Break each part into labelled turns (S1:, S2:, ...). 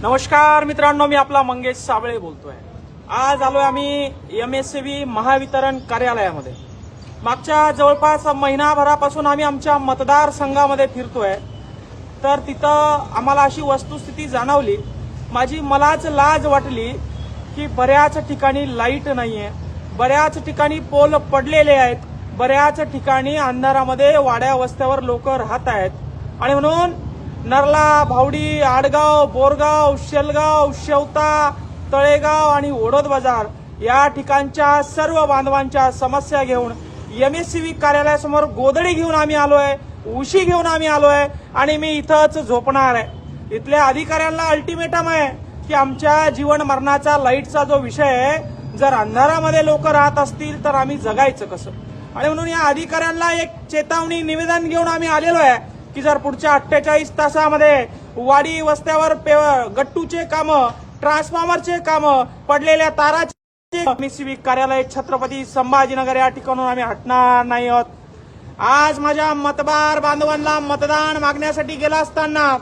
S1: नमस्कार मित्रांनो मी आपला मंगेश साबळे बोलतोय. आज आलोय आम्ही एम एस सी महावितरण कार्यालयामध्ये. मागच्या जवळपास महिनाभरापासून आम्ही आमच्या मतदारसंघामध्ये फिरतोय. तर तिथं आम्हाला अशी वस्तुस्थिती जाणवली. माझी मलाच लाज वाटली की बऱ्याच ठिकाणी लाइट नाहीये. बऱ्याच ठिकाणी पोल पडलेले आहेत. बऱ्याच ठिकाणी अंधारामध्ये वाड्या वस्त्यावर लोक राहत आहेत. आणि म्हणून नरला भावडी आडगाव बोरगाव शेलगाव शेवता तळेगाव आणि ओढद बाजार या ठिकाणच्या सर्व बांधवांच्या समस्या घेऊन एमएससीबी कार्यालयासमोर गोदडी घेऊन आम्ही आलोय उशी घेऊन आम्ही आलोय आणि मी इथंच झोपणार आहे. इथल्या अधिकाऱ्यांना अल्टिमेटम आहे. की आमच्या जीवन मरणाचा लाईटचा जो विषय आहे जर अंधारामध्ये लोक राहत असतील तर आम्ही जगायचं कसं? आणि म्हणून या अधिकाऱ्यांना एक चेतावणी निवेदन घेऊन आम्ही आलेलो आहे की जर पुढच्या अठ्ठेचाळीस तासामध्ये वाडी वस्त्यावर पे- गट्टूचे काम ट्रान्सफॉर्मरचे काम पडलेल्या ताराचे सिविक कार्यालय छत्रपती संभाजीनगर या ठिकाणून आम्ही हटणार नाही आहोत. आज माझ्या मतदार बांधवांना मतदान मागण्यासाठी गेला असताना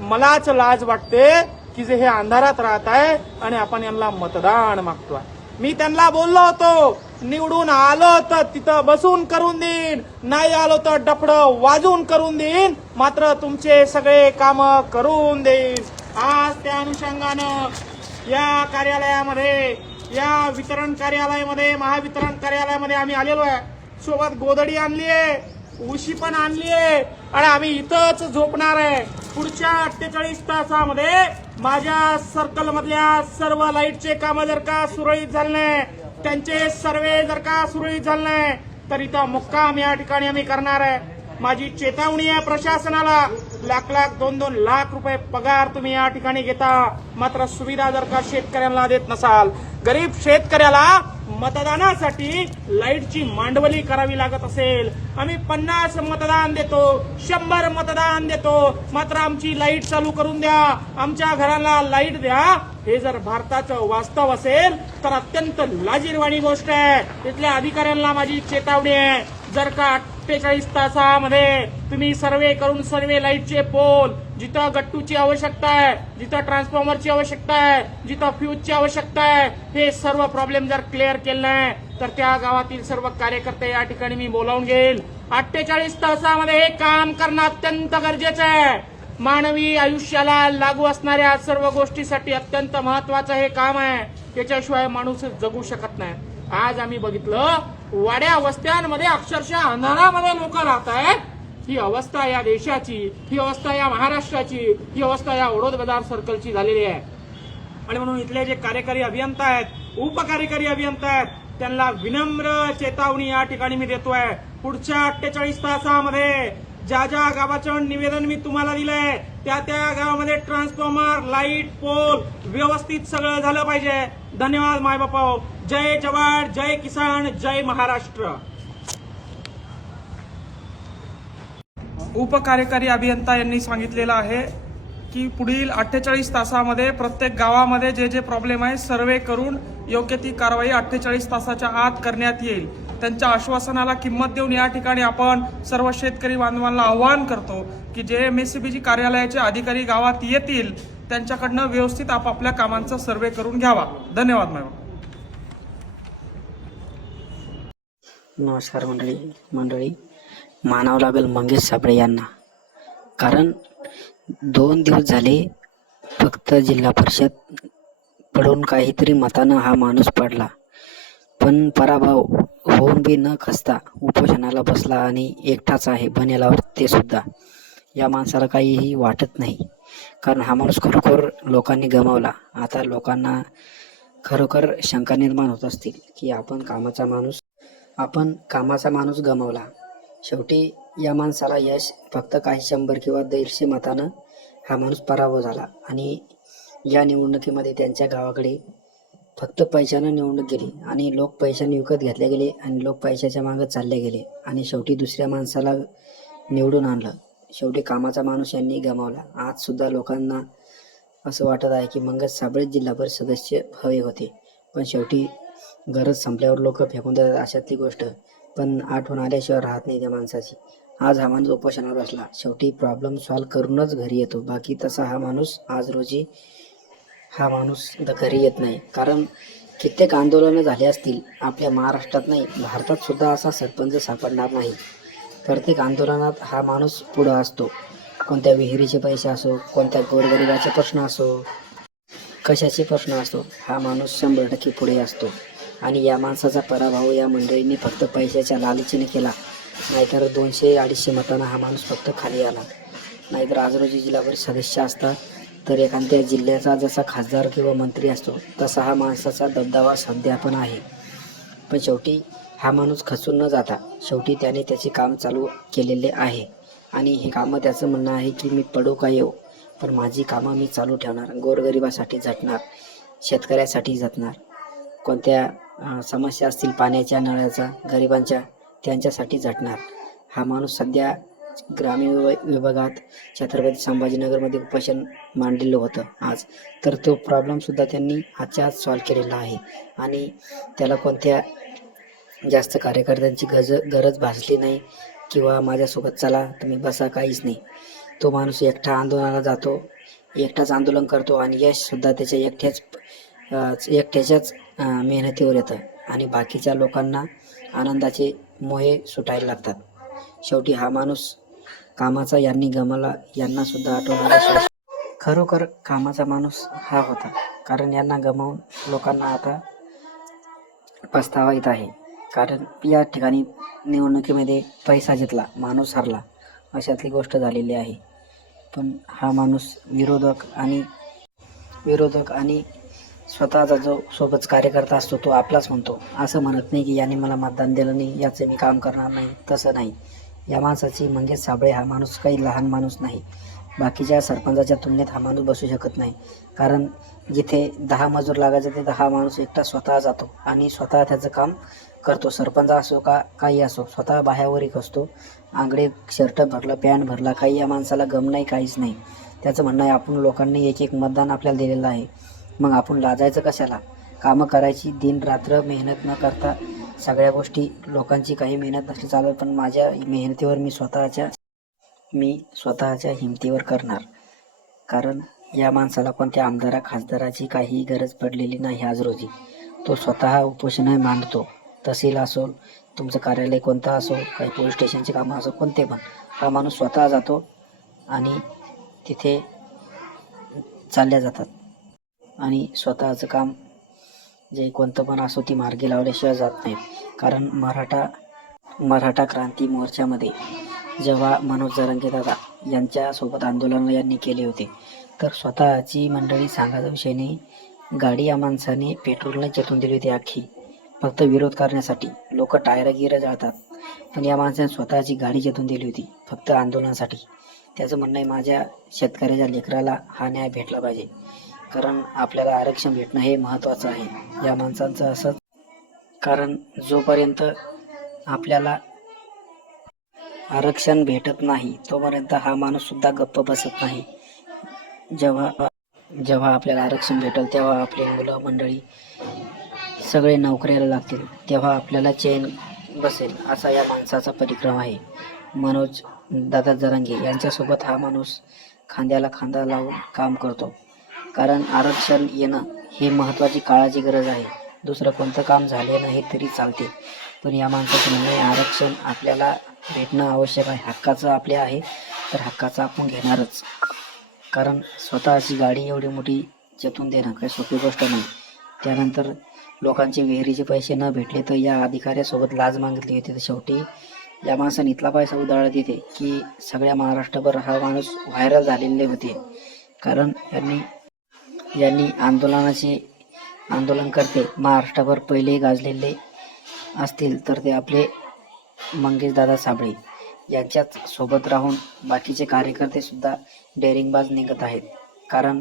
S1: मलाच लाज वाटते. की जे हे अंधारात राहत आहे आणि आपण यांना मतदान मागतोय. मी त्यांना बोललो होतो निवडून आलो तर तिथं बसून करून देईन. नाही आलो तर डफडं वाजून करून देईन. मात्र तुमचे सगळे काम करून देईन. आज त्या अनुषंगानं या कार्यालयामध्ये या वितरण कार्यालयामध्ये महावितरण कार्यालयामध्ये आम्ही आलेलो आहे. सोबत गोदडी आहे. उशी पण आणली आहे. आणि आम्ही इथंच झोपणार आहे. पुढच्या अठ्ठेचाळीस तासामध्ये माझ्या सर्कल मधल्या सर्व लाईटचे काम जर का सुरळीत झाले नाही त्यांचे सर्वे जर का सुरळीत झाले नाही तर इथं मुक्काम या ठिकाणी आम्ही करणार आहे. माझी चेतावणी आहे प्रशासनाला. लाख लाख दोन दोन लाख रुपये पगार तुम्ही या ठिकाणी घेता. मात्र सुविधा जर का शेतकऱ्यांना देत नसाल गरीब शेतकऱ्याला मतदानासाठी लाईटची मांडवली करावी लागत असेल. आम्ही पन्नास मतदान देतो शंभर मतदान देतो. मात्र आमची लाइट चालू करून द्या. आमच्या घराला लाइट द्या. हे जर भारताचं वास्तव असेल तर अत्यंत लाजीरवाणी गोष्ट आहे. तिथल्या अधिकाऱ्यांना माझी चेतावणी आहे. जर का सत्तेचाळीस तासामध्ये तुम्ही सर्वे करून सर्वे लाईटचे पोल जिथं गट्टूची आवश्यकता आहे जिथं ट्रान्सफॉर्मरची आवश्यकता आहे जिथं फ्यूजची आवश्यकता आहे हे सर्व प्रॉब्लेम जर क्लिअर केले नाही तर त्या गावातील सर्व कार्यकर्ते या ठिकाणी मी बोलावून घेईल. अठ्ठेचाळीस तासामध्ये हे काम करणं अत्यंत गरजेचं आहे. मानवी आयुष्याला लागू असणाऱ्या सर्व गोष्टीसाठी अत्यंत महत्वाचं हे काम आहे. त्याच्याशिवाय माणूस जगू शकत नाही. आज आम्ही बघितलं वाड्या वस्त्यांमध्ये अक्षरशः अंधारामध्ये लोक राहत आहेत. ही अवस्था या देशाची ही अवस्था या महाराष्ट्राची ही अवस्था या ओढोद बाजार सर्कलची झालेली आहे. आणि म्हणून इथले जे कार्यकारी अभियंता आहेत उपकार्यकारी अभियंता आहेत त्यांना विनम्र चेतावणी या ठिकाणी मी देतोय. पुढच्या अठ्ठेचाळीस तासामध्ये ज्या ज्या गावाचं निवेदन मी तुम्हाला दिलंय त्या त्या गावामध्ये ट्रान्सफॉर्मर लाइट पोल व्यवस्थित सगळं झालं पाहिजे. धन्यवाद मायबापा जय जवान जय किसान जय महाराष्ट्र. उपकार्यकारी अभियंता यांनी सांगितलेलं आहे की पुढील अठ्ठेचाळीस तासामध्ये प्रत्येक गावामध्ये जे जे प्रॉब्लेम आहे सर्वे करून योग्य ती कारवाई अठ्ठेचाळीस तासाच्या आत करण्यात येईल. त्यांच्या आश्वासनाला किंमत देऊन या ठिकाणी आपण सर्व शेतकरी बांधवांना आवाहन करतो की जे एम एस सी बीची कार्यालयाचे अधिकारी गावात येतील त्यांच्याकडनं व्यवस्थित आपापल्या कामांचा सर्वे करून घ्यावा. धन्यवाद मॅडम.
S2: नमस्कार मंडळी मंडळी. मानावं लागेल मंगेश साबळे यांना. कारण दोन दिवस झाले फक्त जिल्हा परिषद पडून काहीतरी मतानं हा माणूस पडला. पण पराभव होऊन बी न खसता उपोषणाला बसला आणि एकटाच आहे बनेलावर ते सुद्धा. या माणसाला काहीही वाटत नाही. कारण हा माणूस खरोखर लोकांनी गमावला. आता लोकांना खरोखर शंका निर्माण होत असतील की आपण कामाचा माणूस आपण कामाचा माणूस गमावला. शेवटी या माणसाला यश फक्त काही शंभर किंवा दीडशे मतानं हा माणूस पराभव झाला. आणि या निवडणुकीमध्ये त्यांच्या गावाकडे फक्त पैशानं निवडणूक गेली आणि लोक पैशाने विकत घेतले गेले आणि लोक पैशाच्या मागं चालले गेले आणि शेवटी दुसऱ्या माणसाला निवडून आणलं. शेवटी कामाचा माणूस यांनी गमावला. आजसुद्धा लोकांना असं वाटत आहे की मंगत साबळे जिल्हा परिषद सदस्य हवे होते. पण शेवटी गरज संपल्यावर लोक फेकून देतात अशातली गोष्ट. पण आठवण आल्याशिवाय राहत नाही त्या माणसाची. आज हा माणूस उपोषणावर बसला. शेवटी प्रॉब्लेम सॉल्व्ह करूनच घरी येतो. बाकी तसा हा माणूस आज रोजी हा माणूस घरी येत नाही. कारण कित्येक आंदोलनं झाली असतील आपल्या महाराष्ट्रात नाही भारतात सुद्धा असा सरपंच सापडणार नाही. प्रत्येक आंदोलनात हा माणूस पुढं असतो. कोणत्या विहिरीचे पैसे असो कोणत्या गोरगरिबाचे प्रश्न असो कशाचे प्रश्न असो हा माणूस शंभर टक्के पुढे असतो. आणि या माणसाचा पराभव या मंडळींनी फक्त पैशाच्या लालचीने केला. नाहीतर दोनशे अडीचशे मतांना हा माणूस फक्त खाली आला. नाहीतर आज रोजी जिल्हा परिषद सदस्य असता तर एखाद्या जिल्ह्याचा जसा खासदार किंवा मंत्री असतो तसा हा माणसाचा दबदबा सध्या पण आहे. पण शेवटी हा माणूस खचून न जाता शेवटी त्याने त्याचे काम चालू केलेले आहे. आणि हे कामं त्याचं म्हणणं आहे की मी पडू का येऊ? पण माझी कामं मी चालू ठेवणार गोरगरिबासाठी झटणार शेतकऱ्यासाठी झटणार कोणत्या समस्या असतील पाण्याच्या नळाचा गरिबांच्या त्यांच्यासाठी झटणार. हा माणूस सध्या ग्रामीण विभ- विभागात छत्रपती संभाजीनगरमध्ये उपोषण मांडलेलं होतं आज. तर तो प्रॉब्लेमसुद्धा त्यांनी आजच्या आज सॉल्व केलेला आहे. आणि त्याला कोणत्या जास्त कार्यकर्त्यांची गज गरज भासली नाही किंवा माझ्यासोबत चला तुम्ही बसा काहीच नाही. तो माणूस एकटा आंदोलनाला जातो एकटाच आंदोलन करतो आणि यशसुद्धा त्याच्या एकट्याच एकट्याच्याच मेहनतीवर येतं. आणि बाकीच्या लोकांना आनंदाचे मोहे सुटायला लागतात. शेवटी हा माणूस कामाचा यांनी गमाला यांना सुद्धा आठवणारा खरोखर कामाचा माणूस हा होता. कारण यांना गमावून लोकांना आता पस्तावा येत आहे. कारण या ठिकाणी निवडणुकीमध्ये पैसा जितला माणूस हरला अशातली गोष्ट झालेली आहे. पण हा माणूस विरोधक आणि विरोधक आणि स्वतःचा जो सोबत कार्यकर्ता असतो तो आपलाच म्हणतो. असं म्हणत नाही की याने मला मतदान दिलं नाही याचं मी काम करणार नाही. तसं नाही. या माणसाची मंगेश साबळे हा माणूस काही लहान माणूस नाही. बाकीच्या सरपंचाच्या तुलनेत हा माणूस बसू शकत नाही. कारण जिथे दहा मजूर लागायचे तिथे हा माणूस एकटा स्वतः जातो आणि स्वतः त्याचं काम करतो. सरपंच असो का काही असो स्वतः बाह्यावरीक असतो. आंगडे शर्ट भरला पॅन्ट भरला काही या माणसाला गम नाही काहीच नाही. त्याचं म्हणणं आहे आपण लोकांनी एक एक मतदान आपल्याला दिलेलं आहे. मग आपण लाजायचं कशाला? कामं करायची दिन रात्र मेहनत न करता सगळ्या गोष्टी लोकांची काही मेहनत नसली चालत पण माझ्या मेहनतीवर मी स्वतःच्या मी स्वतःच्या हिमतीवर करणार. कारण या माणसाला कोणत्या आमदारा खासदाराची काही गरज पडलेली नाही आज रोजी. तो स्वतः उपोषण मांडतो तहसील असो तुमचं कार्यालय कोणतं असो काही पोलीस स्टेशनचे कामं असो कोणते पण. हा माणूस स्वतः जातो आणि तिथे चालल्या जातात. आणि स्वतःचं काम जे कोणतं पण असो ती मार्गी लावल्याशिवाय जात नाही कारण मराठा मराठा क्रांती मोर्चामध्ये जेव्हा मनोज जरांगे दादा यांच्यासोबत आंदोलन यांनी केले होते तर स्वतःची मंडळी सांगायच्या विषयाने गाडी या माणसाने पेट्रोलने चेतून दिली होती अख्खी फक्त विरोध करण्यासाठी लोक टायर गिर जाळतात. पण या माणसाने स्वतःची गाडी चेतून दिली होती फक्त आंदोलनासाठी. त्याचं म्हणणं आहे माझ्या शेतकऱ्याच्या लेकराला हा न्याय भेटला पाहिजे. कारण आपल्याला आरक्षण भेटणं हे महत्त्वाचं आहे. या माणसांचं असंच कारण जोपर्यंत आपल्याला आरक्षण भेटत नाही तोपर्यंत हा माणूस सुद्धा गप्प बसत नाही. जेव्हा जेव्हा आपल्याला आरक्षण भेटेल तेव्हा आपली मुलं मंडळी सगळे नोकऱ्याला लागतील तेव्हा आपल्याला चैन बसेल असा या माणसाचा परिक्रम आहे. मनोज दादा जरांगे यांच्यासोबत हा माणूस खांद्याला खांदा लावून काम करतो. कारण आरक्षण येणं हे महत्त्वाची काळाची गरज आहे. दुसरं कोणतं काम झाले नाही तरी चालते. पण या माणसाचं म्हणणे आरक्षण आपल्याला भेटणं आवश्यक आहे. हक्काचं आपल्या आहे तर हक्काचं आपण घेणारच. कारण स्वतःची गाडी एवढी मोठी जतून देणं काही सोपी गोष्ट नाही. त्यानंतर लोकांचे विहिरीचे पैसे न भेटले तर या अधिकाऱ्यासोबत लाज मागितली होती. तर शेवटी या माणसाने इतला पैसा उधळला तिथे की सगळ्या महाराष्ट्रभर हा माणूस व्हायरल झालेले होते. कारण यांनी यांनी आंदोलनाचे आंदोलन करते. महाराष्ट्रभर पहिले गाजलेले असतील तर ते आपले मंगेश दादा साबळे यांच्याच सोबत राहून बाकीचे कार्यकर्ते सुद्धा डेअरिंगबाज निघत आहेत. कारण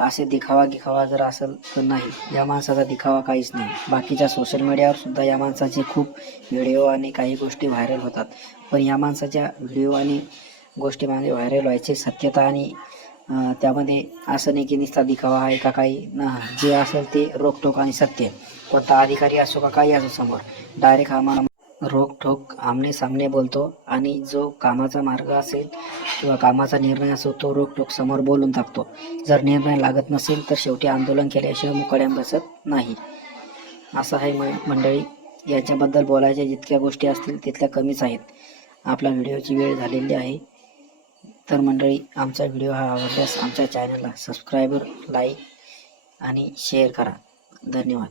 S2: असे दिखावा गिखावा जर असेल तर नाही. या माणसाचा दिखावा काहीच नाही. बाकीच्या सोशल मीडियावर सुद्धा या माणसाचे खूप व्हिडिओ आणि काही गोष्टी व्हायरल होतात. पण या माणसाच्या व्हिडिओ आणि गोष्टी म्हणजे व्हायरल व्हायची सत्यता आणि त्यामध्ये असं नाही की निस्ता दिखावा आहे का काही ना जे असेल ते रोखटोक आणि सत्य. कोणता अधिकारी असो का काही असो समोर. डायरेक्ट आम्हाला रोकठोक आमने सामने बोलतो आणि जो कामाचा मार्ग असेल किंवा कामाचा निर्णय असो तो रोखटोक समोर बोलून टाकतो जर निर्णय लागत नसेल तर शेवटी आंदोलन केल्याशिवाय मुकाड्याम बसत नाही. असं आहे म मंडळी. याच्याबद्दल बोलायच्या जितक्या गोष्टी असतील तितक्या कमीच आहेत. आपला व्हिडिओची वेळ झालेली आहे. तर मंडळी आमचा व्हिडिओ हा आवडल्यास आमच्या चॅनलला सबस्क्राईबर लाईक आणि शेअर करा. धन्यवाद.